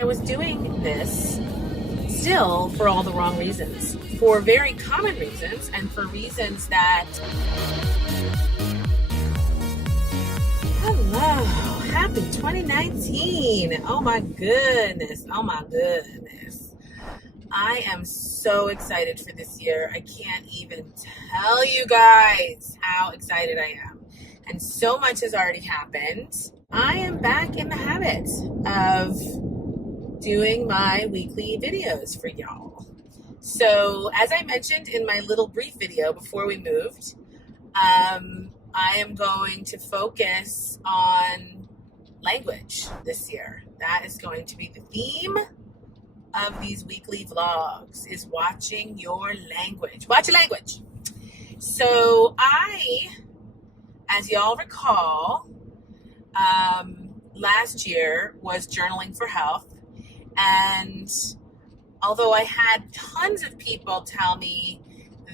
I was doing this still for all the wrong reasons, for very common reasons, and for reasons that, hello, happy 2019. Oh my goodness. I am so excited for this year. I can't even tell you guys how excited I am. And so much has already happened. I am back in the habit of doing my weekly videos for y'all. So as I mentioned in my little brief video before we moved, I am going to focus on language this year. That is going to be the theme of these weekly vlogs, is watching your language. Watch your language. So as y'all recall, last year was Journaling for Health. And although I had tons of people tell me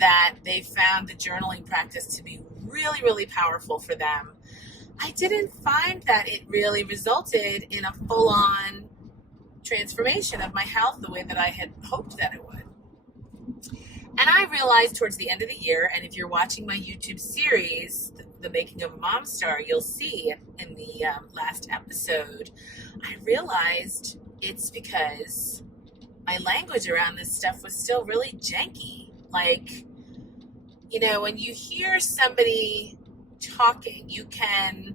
that they found the journaling practice to be really, really powerful for them, I didn't find that it really resulted in a full-on transformation of my health the way that I had hoped that it would. And I realized towards the end of the year, and if you're watching my YouTube series, The Making of a MomStar, you'll see in the last episode, I realized it's because my language around this stuff was still really janky. Like, you know, when you hear somebody talking, you can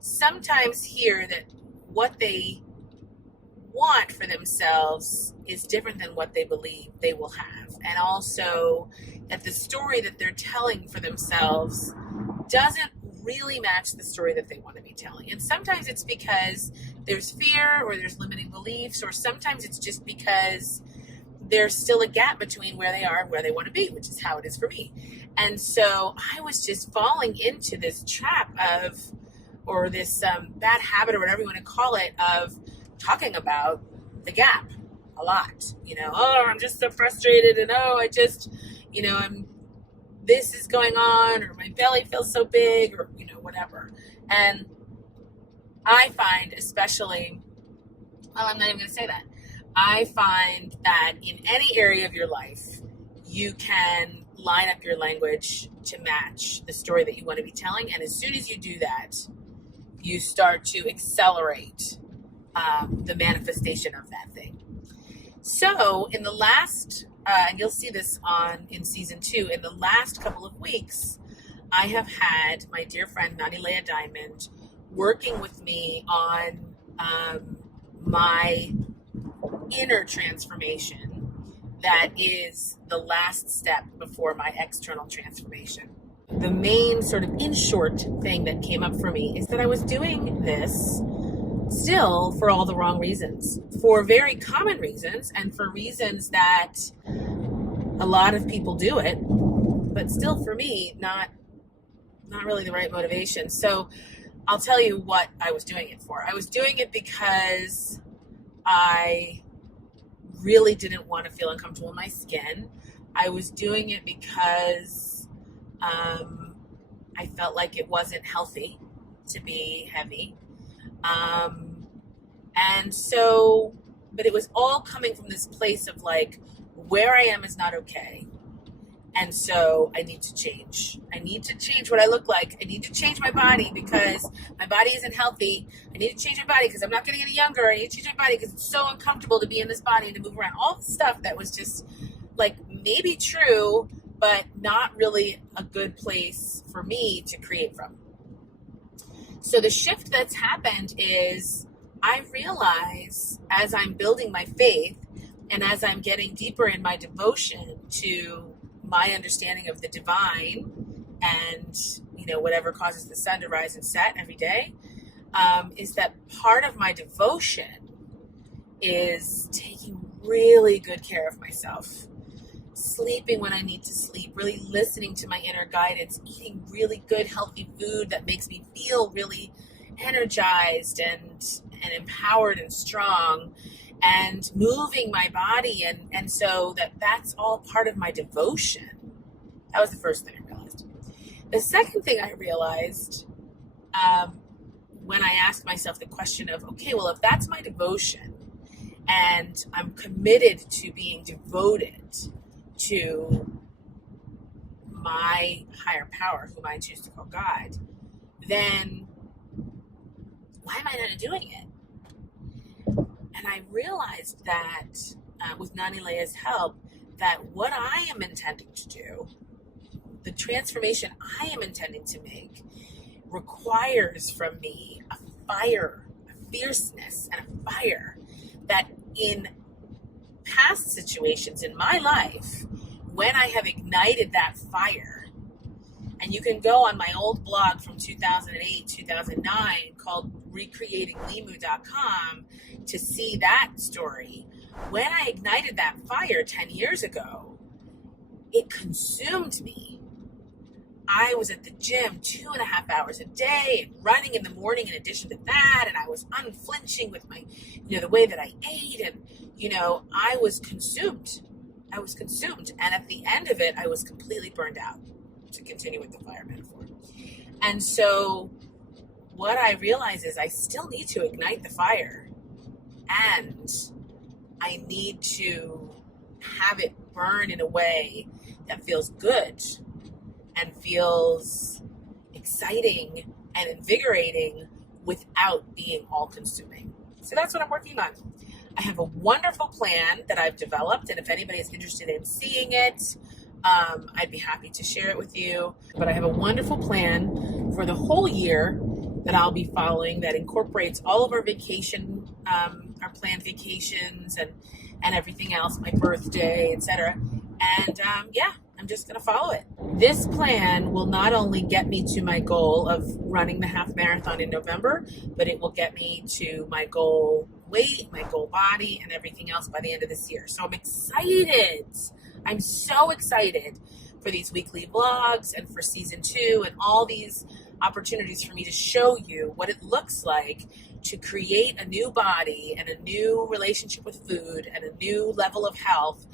sometimes hear that what they want for themselves is different than what they believe they will have. And also that the story that they're telling for themselves doesn't really match the story that they want to be telling. And sometimes it's because there's fear or there's limiting beliefs, or sometimes it's just because there's still a gap between where they are and where they want to be, which is how it is for me. And so I was just falling into this trap of, or this bad habit, or whatever you want to call it, of talking about the gap a lot. You know, oh, I'm just so frustrated, and oh, I just, you know, this is going on, or my belly feels so big, or, you know, whatever. And I find, especially, well, I'm not even going to say that. I find that in any area of your life, you can line up your language to match the story that you want to be telling. And as soon as you do that, you start to accelerate the manifestation of that thing. So in the last, and you'll see this in season 2, in the last couple of weeks, I have had my dear friend Nani Leah Diamond working with me on my inner transformation that is the last step before my external transformation. The main sort of, in short, thing that came up for me is that I was doing this still for all the wrong reasons, for very common reasons, and for reasons that a lot of people do it, but still for me, not really the right motivation. So I'll tell you what I was doing it for. I was doing it because I really didn't want to feel uncomfortable in my skin. I was doing it because I felt like it wasn't healthy to be heavy. And so, but it was all coming from this place of like, where I am is not okay. And so I need to change. I need to change what I look like. I need to change my body because my body isn't healthy. I need to change my body because I'm not getting any younger. I need to change my body because it's so uncomfortable to be in this body and to move around. All the stuff that was just like maybe true, but not really a good place for me to create from. So the shift that's happened is I realize as I'm building my faith and as I'm getting deeper in my devotion to my understanding of the divine and, you know, whatever causes the sun to rise and set every day, is that part of my devotion is taking really good care of myself, sleeping when I need to sleep, really listening to my inner guidance, eating really good, healthy food that makes me feel really energized and empowered and strong, and moving my body. And so that's all part of my devotion. That was the first thing I realized. The second thing I realized when I asked myself the question of, okay, well, if that's my devotion and I'm committed to being devoted to my higher power, whom I choose to call God, then why am I not doing it? And I realized that with Nani Leia's help, that what I am intending to do, the transformation I am intending to make, requires from me a fire, a fierceness, and a fire that in past situations in my life, when I have ignited that fire, and you can go on my old blog from 2008, 2009 called recreatinglimu.com to see that story. When I ignited that fire 10 years ago, it consumed me. I was at the gym 2.5 hours a day and running in the morning in addition to that. And I was unflinching with my, the way that I ate. And, I was consumed. And at the end of it, I was completely burned out, to continue with the fire metaphor. And so what I realize is I still need to ignite the fire, and I need to have it burn in a way that feels good and feels exciting and invigorating without being all-consuming. So that's what I'm working on. I have a wonderful plan that I've developed, and if anybody is interested in seeing it, I'd be happy to share it with you. But I have a wonderful plan for the whole year that I'll be following that incorporates all of our vacation, our planned vacations and everything else, my birthday, etc. And I'm just going to follow it. This plan will not only get me to my goal of running the half marathon in November, but it will get me to my goal weight, my goal body, and everything else by the end of this year. So I'm excited. I'm so excited for these weekly vlogs and for season 2 and all these opportunities for me to show you what it looks like to create a new body and a new relationship with food and a new level of health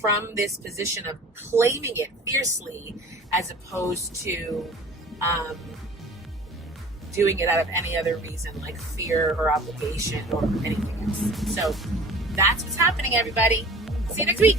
from this position of claiming it fiercely as opposed to doing it out of any other reason like fear or obligation or anything else. So that's what's happening, everybody. See you next week.